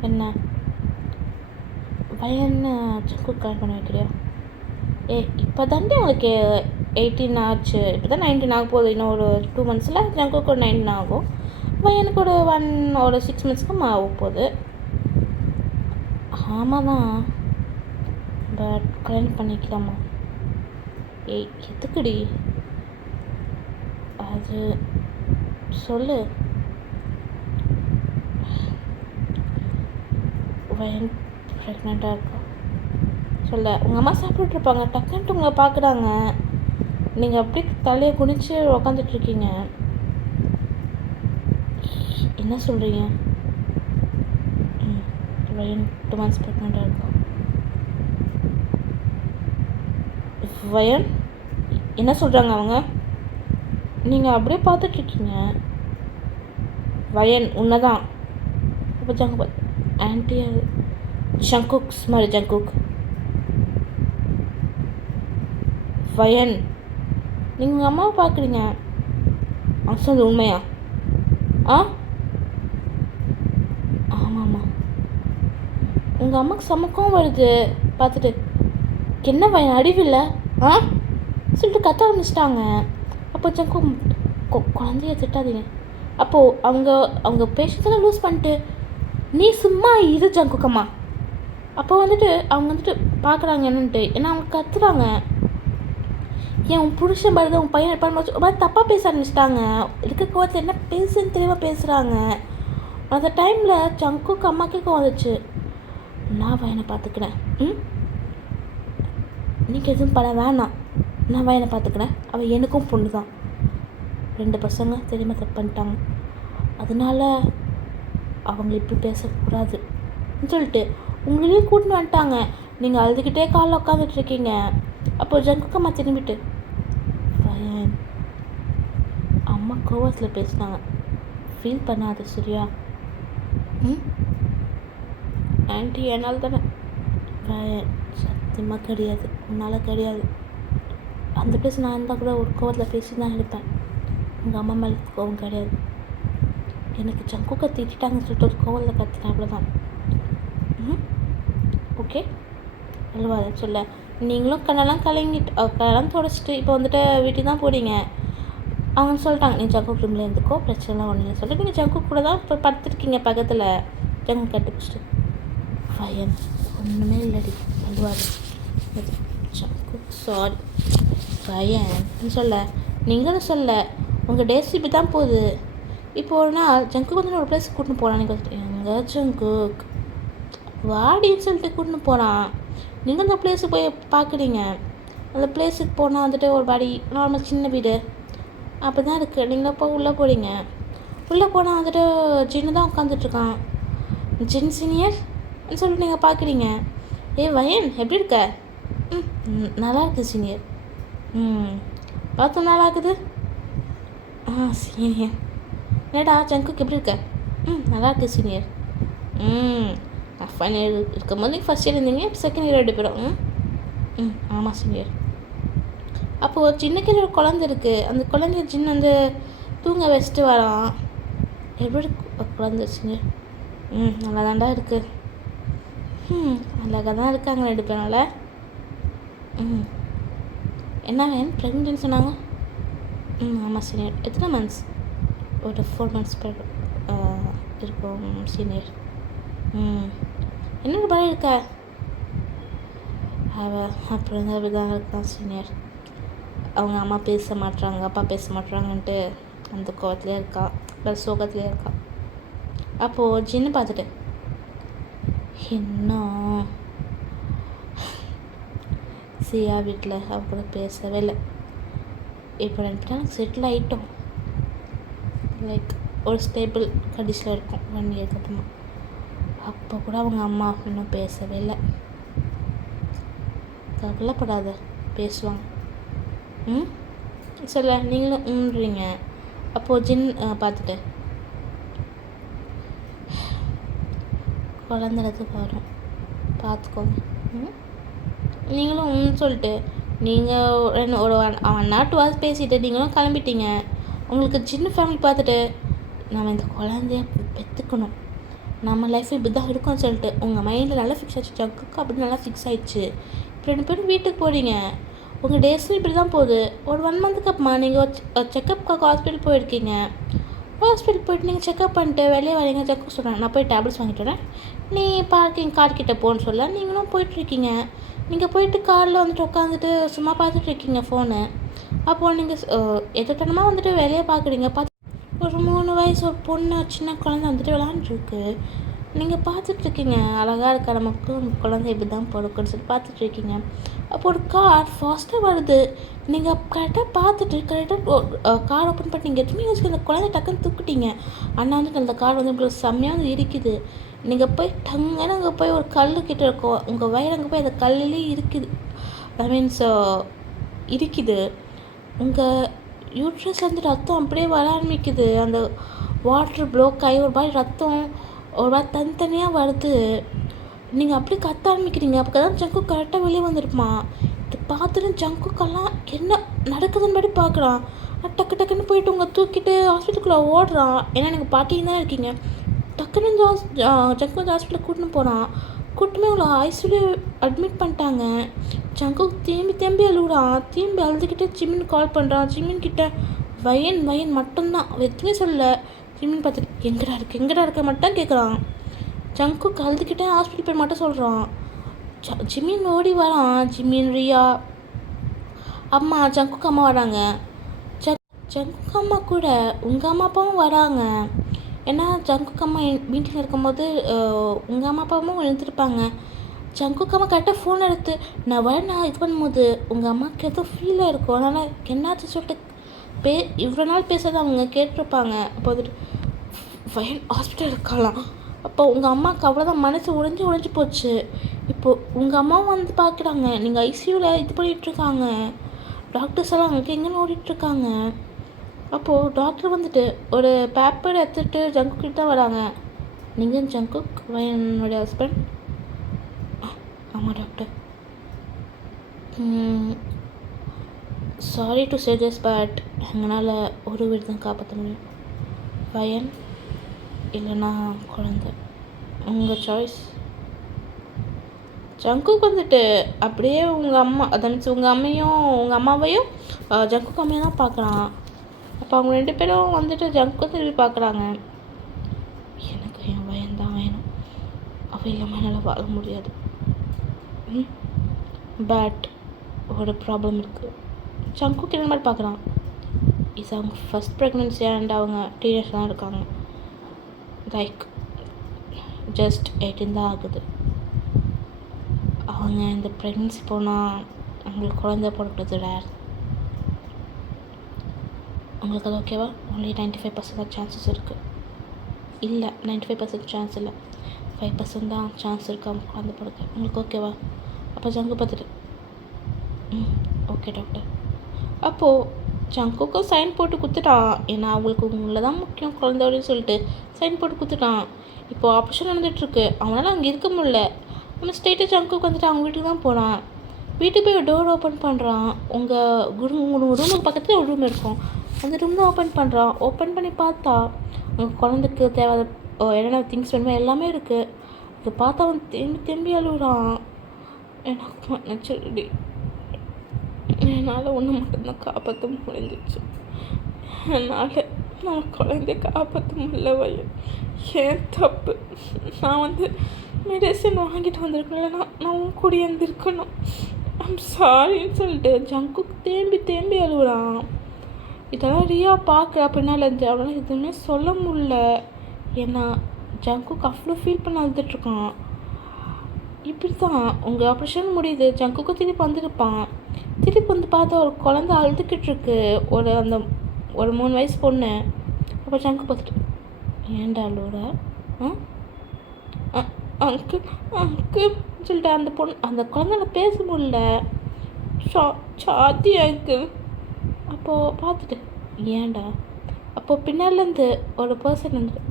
என்ன பையன்னு ஜங்குக் கல்யாணம் பண்ண வைக்கிறியா? இப்போ தாண்டி உங்களுக்கு 18 ஆச்சு, இப்போ தான் 19 ஆக போகுது. இன்னும் ஒரு 2 monthஸில் ஜங்குக்கு ஒரு 19 ஆகும். பையனுக்கு ஒரு 6 monthஸ்க்கு ஆக போகுது. ஆமாம் தான், பட் கல்யாணம் பண்ணிக்கலாமா? எதுக்குடி அது சொல்லு. வயன் ப்ரெக்னெண்ட்டாக இருக்கா சொல்ல. உங்கள் அம்மா சாப்பிட்டுருப்பாங்க, டக்குன்ட்டு உங்களை பார்க்குறாங்க. நீங்கள் அப்படியே தலையை குனிச்சு உக்காந்துட்ருக்கீங்க. என்ன சொல்கிறீங்க? வயன் 2 months ப்ரெக்னெண்ட்டாக இருக்கா. வயன் என்ன சொல்கிறாங்க அவங்க? நீங்கள் அப்படியே பார்த்துட்ருக்கீங்க. வயன் உன்னதான் இப்போ ஜங்கு ஆன்டி ஜங்குக் ஸ்மாரி ஜங்குக் வயன் நீங்கள் உங்கள் அம்மாவை பார்க்குறீங்க. சொல்லு உண்மையா? ஆ ஆமாம்மா. உங்கள் அம்மாவுக்கு சமக்கம் வருது பார்த்துட்டு. என்ன வயன் அறிவில்லை ஆ சொல்லிட்டு கத்த ஆரம்பிச்சிட்டாங்க. அப்போ ஜங்கு குழந்தைய திட்டாதீங்க. அப்போது அவங்க பேஷன்ஸெல்லாம் லூஸ் பண்ணிட்டு நீ சும்மா இது ஜங்குக்கம்மா. அப்போ வந்துட்டு அவங்க வந்துட்டு பார்க்குறாங்க என்னன்ட்டு. ஏன்னா அவங்க கத்துறாங்க. ஏன் உன் புருஷன் பாருது உன் பையன் பண்ணும்போது தப்பாக பேச ஆரம்பிச்சிட்டாங்க. இருக்க கோவத்தில் என்ன பேசுன்னு தெளிவாக பேசுகிறாங்க. அந்த டைமில் ஜங்குக்கு அம்மாக்கே வந்துச்சு. நான் வயனை பார்த்துக்கிறேன். நீங்கள் எதுவும் பண்ண வேணாம். நான் வயனை பார்த்துக்கிறேன். அவள் எனக்கும் பொண்ணு தான். 2 பசங்க தெரியுமா தப்பு பண்ணிட்டாங்க. அதனால அவங்க இப்படி பேசக்கூடாதுன்னு சொல்லிட்டு உங்களையும் கூட்டின்னு வந்துட்டாங்க. நீங்கள் அழுதுகிட்டே காலில் உட்காந்துட்ருக்கீங்க. அப்போ ஜங்குக்கம்மா திரும்பிட்டு பையன் அம்மா கோவத்தில் பேசினாங்க. ஃபீல் பண்ணாது சரியா? ஆன்ட்டி என்னால் தானே. பையன் சத்தியமாக கிடையாது, உன்னால் கிடையாது. அந்த பிளேஸ் நான் இருந்தால் கூட ஒரு கோவத்தில் பேசி தான் இருப்பேன். உங்கள் அம்மா மேலே கோவம் கிடையாது. எனக்கு ஜங்குக்கை திட்டாங்கன்னு சொல்லிட்டு ஒரு கோவத்தில் கற்றுனேன், அவ்வளோதான். ஓகே அழுவாத சொல்ல. நீங்களும் கண்ணெல்லாம் கண்ணெல்லாம் தொடச்சிட்டு இப்போ வந்துட்டு வீட்டுக்கு தான் போறீங்க. அவங்க சொல்லிட்டாங்க நீ ஜங்கு ரூமில் இருந்துக்கோ, பிரச்சனைலாம் ஒன்றும் இல்லை சொல்லிட்டு நீங்கள் ஜங்கு கூட தான் இப்போ படுத்துருக்கீங்க பக்கத்தில். ஜங்கு கட்டி பிடிச்சிட்டு பையன் ஒன்றுமே இல்லடி அழுவாது. ஜங்கு சாரி பையன் சொல்ல. நீங்களும் சொல்ல. உங்கள் டேஸ் இப்படி தான் போகுது. இப்போ ஒரு நாள் ஜங்கு வந்து ஒரு பிளேஸ் கூட்டின்னு போகலாம். நீங்கள் எங்கே ஜங்கு வாடின்னு சொல்லிட்டு கூட்டின்னு போகிறான். நீங்கள் அந்த பிளேஸுக்கு போய் பார்க்குறீங்க. அந்த பிளேஸுக்கு போனால் வந்துட்டு ஒரு பாடி நார்மல் சின்ன வீடு அப்படி தான் இருக்குது. நீங்கள் இப்போ உள்ளே போகிறீங்க. உள்ளே போனால் வந்துட்டு ஜின்னு தான் உட்காந்துட்ருக்கான். ஜின் சீனியர்னு சொல்லிட்டு நீங்கள் பார்க்குறீங்க. வயன் எப்படி இருக்க? நல்லா இருக்குது சீனியர். பார்த்து நல்லா இருக்குது. சீனியர் என்னடா ஜங்குக்கு எப்படி இருக்க? நல்லா இருக்குது சீனியர். ஃபைனல் இயர் இருக்கும் போது நீங்கள் ஃபஸ்ட் இயர் இருந்தீங்க, இப்போ செகண்ட் இயர் எடுப்போம். ஆமாம் சீனியர். அப்போது சின்ன கீழே ஒரு குழந்தை இருக்குது. அந்த குழந்தைய சின்ன வந்து தூங்க வச்சுட்டு வரான். எப்படி குழந்தை சீனியர்? நல்லா தாண்டா இருக்குது. அழகாக தான் இருக்காங்க 2 பேரால். என்ன வேணும் ப்ரெக்னென்ட்னு சொன்னாங்க? ஆமாம் சீனியர். எத்தனை மந்த்ஸ்? ஒரு 4 months இருக்கும் சீனியர். என்னோட படம் இருக்கா? அப்புறம் அப்படி தான் இருக்கான் சீனியர். அவங்க அம்மா பேச மாட்டுறாங்க, அப்பா பேச மாட்டுறாங்கன்ட்டு அந்த கோவத்துலேயே இருக்கா, ப்ளஸ் சோகத்துலேயே இருக்கா. அப்போது ஜின்னு பார்த்துட்டு இன்னும் சியா வீட்டில் அவ கூட பேசவே இல்லை. இப்போ 2 பேரும் செட்டில் ஆகிட்டோம். லைக் ஒரு ஸ்டேபிள் கண்டிஷனில் இருக்கும் 1 இயர்க்கு அப்புறமா. அப்போ கூட அவங்க அம்மா இன்னும் பேசவே இல்லை. கவலைப்படாத, பேசுவாங்க. சொல்ல நீங்களும் ஊன்றீங்க. அப்போது ஜின் பார்த்துட்டு குழந்தைக்கு வரும் பார்த்துக்கோங்க. நீங்களும் சொல்லிட்டு நீங்கள் ஒரு 1 hour 2 hours பேசிட்டு நீங்களும் கிளம்பிட்டீங்க. உங்களுக்கு சின்ன ஃபேமிலி பார்த்துட்டு நம்ம இந்த குழந்தைய பெற்றுக்கணும், நம்ம லைஃப் இப்படி தான் இருக்கும்னு சொல்லிட்டு உங்கள் மைண்டில் நல்லா ஃபிக்ஸ் ஆகிடுச்சு. ஜங்குக்கு அப்படி நல்லா ஃபிக்ஸ் ஆகிடுச்சு. இப்போ 2 பேரும் வீட்டுக்கு போகிறீங்க. உங்கள் டேஸும் இப்படி தான் போகுது. ஒரு 1 monthக்கு அப்புறமா நீங்கள் செக்கப்புக்காக ஹாஸ்பிட்டல் போயிருக்கீங்க. ஹாஸ்பிட்டல் போய்ட்டு நீங்கள் செக்கப் பண்ணிட்டு வெளியே வரீங்க. ஜங்கு சொல்கிறேன் நான் போய் டேப்லெட்ஸ் வாங்கிட்டு வரேன், நீ கார்கிட்ட போன்னு சொல்ல. நீங்களும் போயிட்டுருக்கீங்க. நீங்கள் போயிட்டு காரில் வந்துட்டு உட்காந்துட்டு சும்மா பார்த்துட்ருக்கீங்க ஃபோனு. அப்போது நீங்கள் எதிர்த்தனமாக வந்துட்டு வெளியே பார்க்குறீங்க. ஒரு 3 வயசு ஒரு பொண்ணு சின்ன குழந்தை வந்துட்டு விளாண்டுருக்கு. நீங்கள் பார்த்துட்ருக்கீங்க. அழகாக இருக்கா நமக்கு குழந்தை இப்படி தான் பிறக்குன்னு சொல்லி பார்த்துட்ருக்கீங்க. அப்போ ஒரு கார் ஃபாஸ்ட்டாக வருது. நீங்கள் கரெக்டாக கார் ஓப்பன் பண்ணி நீங்கள் எதுவுமே யோசிக்க அந்த குழந்தை டக்குன்னு தூக்கிட்டீங்க. ஆனால் வந்துட்டு அந்த கார் வந்து உங்களுக்கு செம்மையாக வந்து இருக்குது. நீங்கள் போய் டங்குன்னு அங்கே போய் ஒரு கல் கிட்ட இருக்கும். உங்கள் வயிறு அங்கே போய் அந்த கல்லுலேயே இருக்குது. ஐ மீன்ஸ் இருக்குது. உங்கள் யூட்ரஸ் வந்து ரத்தம் அப்படியே வர ஆரம்பிக்குது. அந்த வாட்ரு ப்ளோக் ஆகி ஒரு மாதிரி ரத்தம் ஒரு மாதிரி தனித்தனியாக வருது. நீங்கள் அப்படியே கத்த ஆரம்பிக்கிறீங்க. அப்போ தான் ஜங்குக் கரெக்டாக வெளியே வந்திருப்பான். இதை பார்த்துட்டு ஜங்குக்கெல்லாம் என்ன நடக்குதுன்னு படி பார்க்குறான். டக்கு டக்குன்னு போயிட்டு உங்களை தூக்கிட்டு ஹாஸ்பிட்டலுக்குள்ளே ஓடுறான். ஏன்னா நீங்கள் பாட்டியும் தானே இருக்கீங்க. டக்குன்னு ஜங்கு வந்து ஹாஸ்பிட்டலுக்கு கூட்டின்னு போகிறான். கூட்டினு உங்களை ஐசியூ அட்மிட் பண்ணிட்டாங்க. ஜங்குக் திரும்பி அழுகுறான். திரும்பி அழுதுகிட்டே ஜிம்மின் கால் பண்ணுறான். ஜிம்மின் கிட்ட வயன் மட்டும்தான் எதுவுமே சொல்லலை. ஜிம்மின் பார்த்துட்டு எங்கடா இருக்க மட்டும் கேட்குறான். ஜங்குக் அழுதுகிட்டே ஹாஸ்பிட்டல் போய் மட்டும் சொல்கிறான். ஜிம்மின் ஓடி வரான். ஜிம்மின், ரியா, அம்மா, ஜங்குக் அம்மா வராங்க. ஜங்குக் அம்மா கூட உங்கள் அம்மா அப்பாவும் வராங்க. ஏன்னா ஜங்குக் அம்மா மீட்டிங்கில் இருக்கும்போது உங்கள் அம்மா அப்பாவும் எழுந்திருப்பாங்க. ஜங்குக் அம்மா கரெக்டாக ஃபோன் எடுத்து நான் இது பண்ணும்போது உங்கள் அம்மாவுக்கு ஏதோ ஃபீலாக இருக்கும். அதனால் என்னாச்சு சொல்லிட்டு இவ்வளோ நாள் பேசாத அவங்க கேட்டிருப்பாங்க. அப்போ வந்துட்டு வயன் ஹாஸ்பிட்டல் இருக்கலாம். அப்போ உங்கள் அம்மாவுக்கு அவ்வளோதான் மனசு உடைஞ்சு போச்சு. இப்போது உங்கள் அம்மாவும் வந்து பார்க்குறாங்க. நீங்கள் ஐசியூவில் இது பண்ணிகிட்ருக்காங்க. டாக்டர்ஸ் எல்லாம் அங்கே எங்கேன்னு ஓடிட்டுருக்காங்க. அப்போது டாக்டர் வந்துட்டு ஒரு பேப்பர் எடுத்துகிட்டு ஜங்குக்கிட்ட தான் வராங்க. நீங்கள் ஜங்குக் என்னுடைய ஹஸ்பண்ட்? ஆமாம் doctor. Sorry to say this but எங்களால் ஒரு வீடு தான் காப்பாற்ற முடியும். வயன் இல்லைன்னா குழந்தை, உங்கள் சாய்ஸ். ஜங்குக் வந்துட்டு அப்படியே உங்கள் அம்மா மீன்ஸ் உங்கள் அம்மாவையும் ஜங்குக் அம்மையும் தான் பார்க்குறான். அப்போ அவங்க 2 பேரும் வந்துட்டு ஜங்குக்கும் திரும்பி பார்க்குறாங்க. எனக்கு என் வயன் தான் வேணும். அவள் இல்லாமல் என்னால் வாழ முடியாது. பட் ஒரு ப்ராப்ளம் இருக்குது. ஜங்குக்கு என்ன மாதிரி பார்க்குறான். இது அவங்க ஃபஸ்ட் ப்ரெக்னென்சி அண்ட் அவங்க டீனேஜ் தான் இருக்காங்க. லைக் ஜஸ்ட் 18 தான் ஆகுது. அவங்க இந்த ப்ரெக்னென்சி போனால் அவங்களுக்கு குழந்தை போடுறது ரேர். உங்களுக்கு அது ஓகேவா? ஒன்லி 95% தான் சான்சஸ் இருக்குது. இல்லை 95% சான்ஸ் இல்லை, 5% தான் சான்ஸ் இருக்குது அவங்க குழந்தை போடுறது. உங்களுக்கு ஓகேவா? அப்போ ஜங்கு பார்த்துட்டு ஓகே டாக்டர். அப்போது ஜங்குக்கும் சைன் போட்டு கொடுத்துட்டான். ஏன்னா அவங்களுக்கு உங்களை தான் முக்கியம் குழந்தையோடன்னு சொல்லிட்டு சைன் போட்டு கொடுத்துட்டான். இப்போது ஆப்ரேஷன் நடந்துகிட்ருக்கு. அவனால் அங்கே இருக்க முடியல. நம்ம ஸ்ட்ரெயிட்டாக ஜங்குக்கு வந்துட்டு அவங்க வீட்டுக்கு தான் போகிறான். வீட்டுக்கு போய் டோர் ஓப்பன் பண்ணுறான். உங்கள் ரூமுக்கு பக்கத்தில் ஒரு ரூம் இருக்கும். அந்த ரூம் தான் ஓப்பன் பண்ணுறான். ஓப்பன் பண்ணி பார்த்தா உங்கள் குழந்தைக்கு தேவை என்னென்ன திங்ஸ் வேணுமோ எல்லாமே இருக்குது. அதை பார்த்தா அவன் திரும்பி அழுகுறான். எனக்கு மன்னிச்சிடுடி, என்னால் ஒன்று மட்டும்தான் காப்பாற்ற முடிஞ்சிச்சு. என்னால் நான் குழந்தைய காப்பாற்ற முடியல. வயல் ஏன் தப்பு. நான் மெடிசன் வாங்கிட்டு வந்திருக்கேன். நான் உன் கூட இருந்திருக்கணும். ஐம் சாரின்னு சொல்லிட்டு ஜங்குக்கு தேம்பி அழுகுறான். இதெல்லாம் ரியா பார்க்குற அப்படின்னால இருந்து அவனால் எதுவுமே சொல்ல முடியல. ஏன்னா ஜங்குக்கு அவ்வளோ ஃபீல் பண்ண அழுதுட்ருக்கான். இப்படி தான் உங்கள் ஆப்ரேஷன் முடியுது. ஜங்குக்கும் திருப்பி வந்திருப்பான். திருப்பி வந்து பார்த்தா ஒரு குழந்தை அழுதுகிட்டு இருக்கு. ஒரு 3 வயசு பொண்ணு. அப்போ ஜங்கு பார்த்துட்டு ஏன்டா அழுவுற? அங்கிள் சொல்லிட்டு அந்த குழந்தை பேச முடியல. சாத்தி அங்கிள். அப்போது பார்த்துட்டு ஏன்டா? அப்போது பின்னாலேருந்து ஒரு பர்சன் வந்துட்டு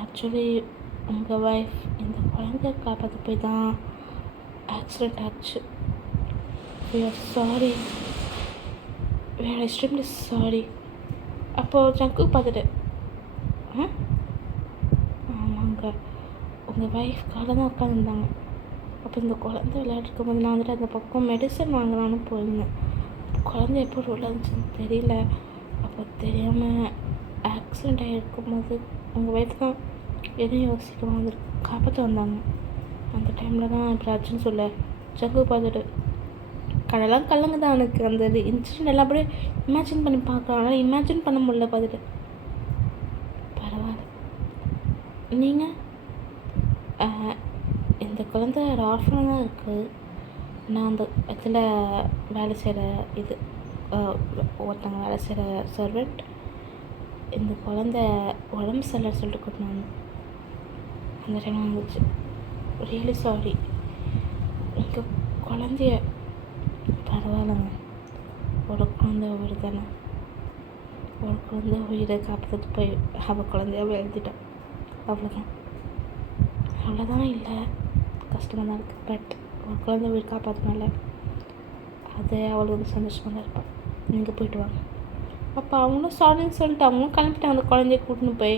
ஆக்சுவலி உங்கள் ஒய்ஃப் இந்த குழந்தைய காப்பாற்ற போய் தான் ஆக்சிடெண்ட் ஆச்சு. we are sorry, we are extremely sorry. அப்போது ஜங்கு பார்த்துட்டு ஆமாங்க, உங்கள் ஒய்ஃப் காலை தான் உட்காந்துருந்தாங்க. அப்போ இந்த குழந்தை விளையாட்டுருக்கும் போது நான் வந்துட்டு அந்த பக்கம் மெடிசன் வாங்கலான்னு போயிருந்தேன். குழந்தை எப்போ ரோல் இருந்துச்சுன்னு தெரியல. அப்போ தெரியாமல் ஆக்சிடெண்ட் ஆகிருக்கும் போது உங்கள் ஒய்ஃப் தான் எதுவும் யோசிக்காமல் வந்து காப்பாற்ற வந்தாங்க. அந்த டைமில் தான் இப்படி ஆச்சுன்னு சொல்ல ஜங்கு பார்த்துட்டு கடலாம் கலங்க தான் எனக்கு. அந்த இன்சிடென்ட் எல்லாம் அப்படியே இமேஜின் பண்ணி பார்க்கலாம். ஆனால் இமேஜின் பண்ண முடியல. பார்த்துட்டு பரவாயில்ல. நீங்கள் இந்த குழந்தை ஒரு ஆர்ஃபனாக தான் இருக்குது. நான் அந்த இதில் வேலை செய்கிற ஒருத்தவங்க வேலை செய்கிற சர்வெண்ட். இந்த குழந்தை உடம்பு சரியில்லை சொல்லிட்டு கூட்டினாங்க. அந்த டைம் வந்துச்சு. Really sorry. உங்கள் குழந்தைய பரவாயில்லைங்க, ஒரு குழந்தை உயிர் தானே, ஒரு குழந்தை உயிரை காப்பாற்றது போய் அவள் குழந்தையாவே எழுதிட்டான். அவ்வளோதான் இல்லை, கஷ்டமாக தான் இருக்குது. பட் ஒரு குழந்தை உயிர் காப்பாற்றினால அது அவளுக்கு வந்து சந்தோஷமாக தான் இருப்பாள். நீங்கள் போய்ட்டு வாங்க. அப்போ அவங்களும் சாரின்னு சொல்லிட்டு அவங்களும் கிளம்பிட்டாங்க. அந்த குழந்தைய கூட்டின்னு போய்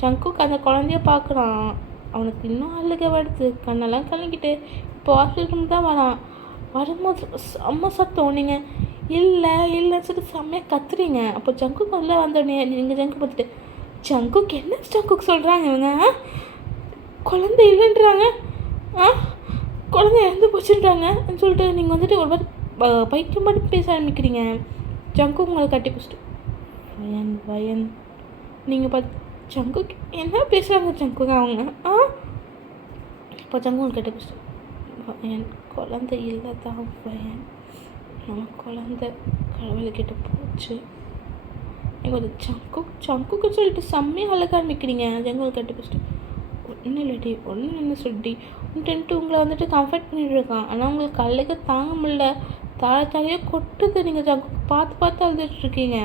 ஜங்குக்கு அந்த குழந்தைய பார்க்குறான். அவனுக்கு இன்னும் அழுக வருது, கண்ணெல்லாம் கலங்கிட்டு இப்போ ஹாஸ்பிட்டல் தான் வரான். வரும்போது செம்ம சத்தம், நீங்கள் இல்லைன்னு சொல்லிட்டு செம்மையாக கத்துறீங்க. அப்போ ஜங்குக்கு அதில் வந்தோடனே நீங்கள் ஜங்கு பார்த்துட்டு ஜங்குக்கு என்ன ஜங்குக்கு சொல்கிறாங்க இவங்க, குழந்தை இல்லைன்றாங்க, குழந்தை இறந்து போச்சுன்றாங்க சொல்லிட்டு நீங்கள் வந்துட்டு ஒரு மாதிரி பைத்தியம் மட்டும் பேச ஆரம்பிக்கிறீங்க. ஜங்கு உங்களை கட்டி பிடிச்சிட்டு வயன் நீங்கள் பார்த்து ஜங்குக்கு என்ன பேசுகிறாங்க ஜங்குங்க அவங்க. இப்போ ஜங்கு உங்களை கட்டி பிடிச்சிட்டு வயன் குழந்தை இல்லை தான் வயன், நம்ம குழந்தை கடவுள்கிட்ட போச்சு. நீங்கள் ஒரு ஜங்குக்கு சொல்லிட்டு செம்மையாக அழகாக ஆரம்பிக்கிறீங்க. ஜங்கு கட்டி பிடிச்சிட்டு ஒன்றும் இல்லடி ஒன்றும் என்ன சொல்லி உன்ட்டு உங்களை வந்துட்டு கம்ஃபர்ட் பண்ணிட்டு இருக்கான். ஆனால் உங்களுக்கு அழுக தாங்க முடியல, தாழையாக கொட்டுது. நீங்கள் ஜங்குக்கு பார்த்து அழுதுட்ருக்கீங்க.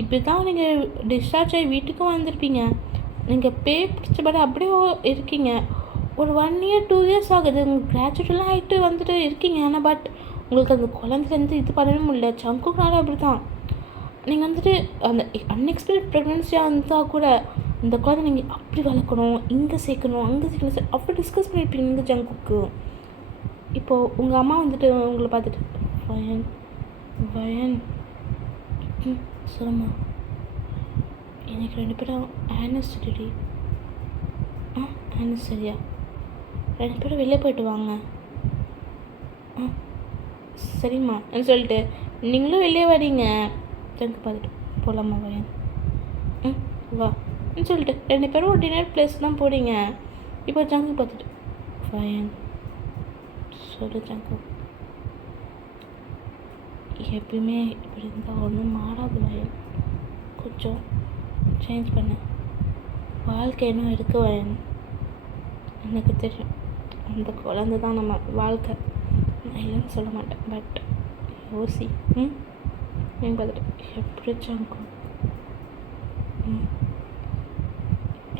இப்படி தான் நீங்கள் டிஸ்சார்ஜ் ஆகி வீட்டுக்கும் வந்திருப்பீங்க. நீங்கள் பிடிச்சபடி அப்படியே இருக்கீங்க. ஒரு 1 year 2 years ஆகுது, உங்களுக்கு கிராஜுவேட்டெல்லாம் ஆகிட்டு வந்துட்டு இருக்கீங்க. ஆனால் பட் உங்களுக்கு அந்த குழந்தைலேருந்து இது பண்ணவே முடியல. ஜங்குக்குனால அப்படி தான் நீங்கள் வந்துட்டு அந்த அன்எக்ஸ்பெக்டட் ப்ரெக்னன்சியாக இருந்தால் கூட இந்த குழந்தை நீங்கள் அப்படி வளர்க்கணும், இங்கே சேர்க்கணும், அங்கே சேர்க்கணும், அப்படி டிஸ்கஸ் பண்ணியிருப்பீங்க நீங்கள் ஜங்குக்கு. இப்போது உங்கள் அம்மா வந்துட்டு உங்களை பார்த்துட்டு வயன் சொல்லுமா, எனக்கு 2 பேரும் ஆனிவர்சரி. ஆனிவர்சரியா? 2 பேரும் வெளியே போய்ட்டு வாங்க. சரிம்மா சொல்லிட்டு நீங்களும் வெளியே வரீங்க. ஜங்கு பார்த்துட்டு போகலாமா வயன்? வா சொல்லிட்டு 2 பேரும் ஒரு டின்னர் பிளேஸ் தான் போறீங்க. இப்போ ஜங்கு பார்த்துட்டு வயன் சொல்லு ஜங்கு, எப்பயுமே இப்படி இருந்தால் ஒன்றும் மாறாது வயன், கொஞ்சம் சேஞ்ச் பண்ண, வாழ்க்கை இன்னும் இருக்கு வயன். எனக்கு தெரியும் அந்த குழந்தை தான் நம்ம வாழ்க்கை, நான் இல்லைன்னு சொல்ல மாட்டேன். பட் யோசி நீங்கள் பார்த்துட்டு எப்படி ஜங்கு,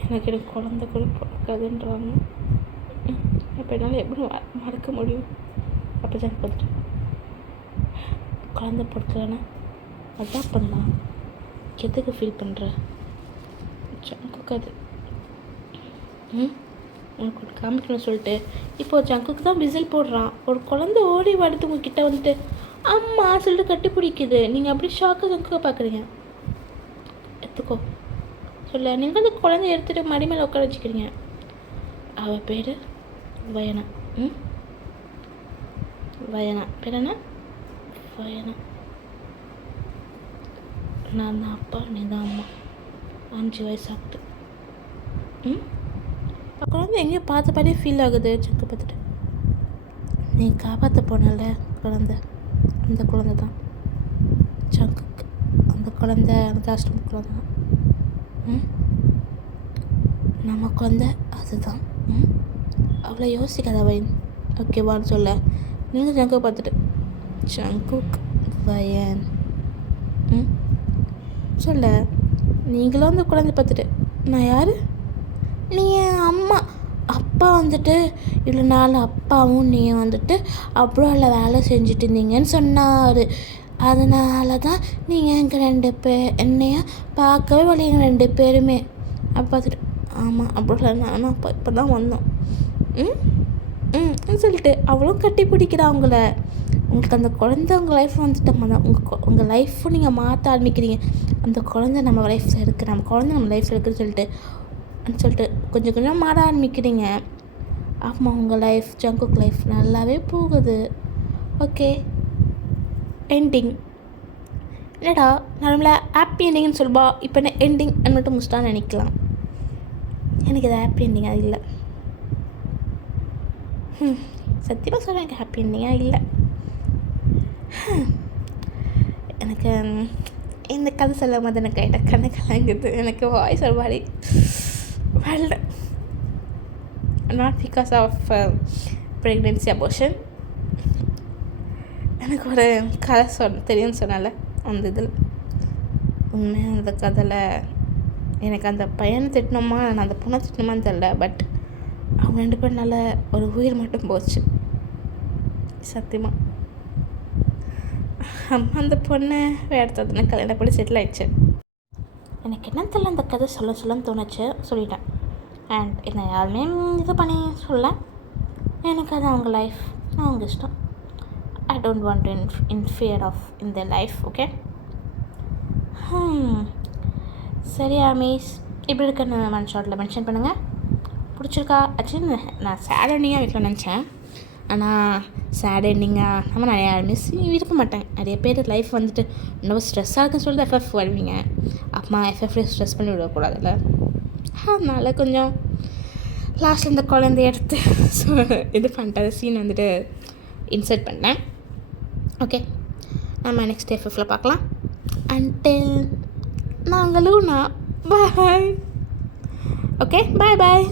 எனக்கு குழந்தை கூட பிறக்காதுன்றாங்க. அப்போ என்னால் எப்படி மறக்க முடியும்? அப்போ ஜங்கு பார்த்துட்டு குழந்தை பிறக்கலன்னா அதான் பண்ணலாம், எதுக்கு ஃபீல் பண்ணுற ஜங்குக்கு? அது உனக்கு ஒரு காமிக்கணும்னு சொல்லிட்டு இப்போது ஜங்குக்கு தான் விசில் போடுறான். ஒரு குழந்தை ஓடி வருது உங்ககிட்ட வந்துட்டு அம்மா சொல்லிட்டு கட்டி பிடிக்குது. நீங்கள் அப்படி ஷாக்காக ஜங்குக்க பார்க்குறீங்க. எடுத்துக்கோ சொல்ல, நீங்கள் அந்த குழந்தைய எடுத்துகிட்டு மடி மேலே உட்கார வச்சுக்கிறீங்க. அவள் பேர் வயனா. வயனா பேர் என்ன? வயனா. நான் தான் அப்பா, நீ தான் அம்மா. 5 வயசு ஆகுது. குழந்தை எங்கேயோ பார்த்த பாடியே ஃபீல் ஆகுது. செக்கு பார்த்துட்டு நீ காப்பாற்ற போனல குழந்தை, அந்த குழந்தை தான் சங்குக்கு. அந்த குழந்தை அந்த ஆஷ்டம் குழந்தை தான் நம்ம குழந்தை, அதுதான். அவ்வளோ யோசிக்காத வயன், ஓகேவான்னு சொல்ல. நீங்கள் ஜங்கு பார்த்துட்டு ஜங்குக் வயன் சொல்ல. நீங்களும் அந்த குழந்தை பார்த்துட்டு நான் யார்? நீ என் அம்மா. அப்பா வந்துட்டு இவ்வளோ நாள் அப்பாவும் நீ வந்துட்டு அப்ராடில் வேலை செஞ்சுட்டு இருந்தீங்கன்னு சொன்னார். அதனால தான் நீங்கள் எங்கள் 2 பேர் என்னைய பார்க்கவே வழிங்க 2 பேருமே. அப்போ பார்த்துட்டு ஆமாம் அப்ராடில் நானும் அப்பா இப்போ தான் வந்தோம் சொல்லிட்டு அவளும் கட்டி பிடிக்கிறா அவங்கள. உங்களுக்கு அந்த குழந்தை உங்கள் லைஃப் வந்துட்டோம்மா தான் உங்கள் லைஃப்பும் நீங்கள் மாற்ற ஆரம்பிக்கிறீங்க. அந்த குழந்தை நம்ம லைஃப்பில் இருக்குது, நம்ம குழந்தை நம்ம லைஃப்பில் இருக்குதுன்னு சொல்லிட்டு கொஞ்சம் கொஞ்சம் மாற ஆரம்பிக்கிறீங்க. ஆமாம் உங்கள் லைஃப் ஜங்குக் லைஃப் நல்லாவே போகுது. Okay ending. என்னடா நம்மள ஹாப்பி எண்டிங்னு சொல்லுவா, இப்போ என்ன எண்டிங் மட்டும் முடிச்சிட்டான்னு நினைக்கலாம். எனக்கு இது ஹாப்பி எண்டிங்காக இல்லை. சத்தியமாக சொல்கிறேன், எனக்கு ஹாப்பி எண்டிங்காக இல்லை. எனக்கு இந்த கதை சொல்லும் போது எனக்கு கைட்ட கண்ணு கலங்குது. எனக்கு வாய்ஸ் ஒரு மாதிரி வரல. Not because of pregnancy abortion. எனக்கு ஒரு கதை தெரியும்னு சொன்னால அந்த இதில் உண்மையாக அந்த கதையில் எனக்கு அந்த பையனை திட்டணுமா நான் அந்த பொண்ணை திட்டணுமான்னு தெரில. பட் அவங்க 2 பேர்னால ஒரு உயிர் மட்டும் போச்சு சத்தியமாக. அம்மா அந்த பொண்ணை வேறு தோணுன கல்யாணம் பண்ணி செட்டில் ஆயிடுச்சு. எனக்கு என்ன தெரியல, அந்த கதை சொல்லன்னு தோணுச்சு, சொல்லிட்டேன். அண்ட் என்னை யாருமே இது பண்ணி சொல்ல, எனக்கு அது அவங்க லைஃப், அவங்க இஷ்டம். I don't want to interfere of in the life. Okay, சரி ஆமீஸ், இப்படி இருக்குன்னு நான் ஷார்ட்டில் மென்ஷன் பண்ணுங்கள். பிடிச்சிருக்கா? ஆக்சுவலி நான் சேட் எண்டிங்காக வீட்டில் நினச்சேன். ஆனால் சேட் எண்டிங்காக நம்ம நிறையா மிஸ் விரும்ப மாட்டேன். நிறைய பேர் லைஃப் வந்துட்டு ரொம்ப ஸ்ட்ரெஸ்ஸாக இருக்குன்னு சொல்லிட்டு எஃப்எஃப் வருவீங்க. அம்மா எஃப்எஃப்ல ஸ்ட்ரெஸ் பண்ணி விடக்கூடாதுல்ல. அதனால் கொஞ்சம் லாஸ்ட்டில் இந்த குழந்தைய எடுத்து இது பண்ணிட்டு சீன் வந்துட்டு இன்சர்ட் பண்ணேன். ஓகே, நம்ம நெக்ஸ்ட் எஃப்எஃப்ல பார்க்கலாம். அன்டில் நாங்களும் நான் பாய். ஓகே, பாய்.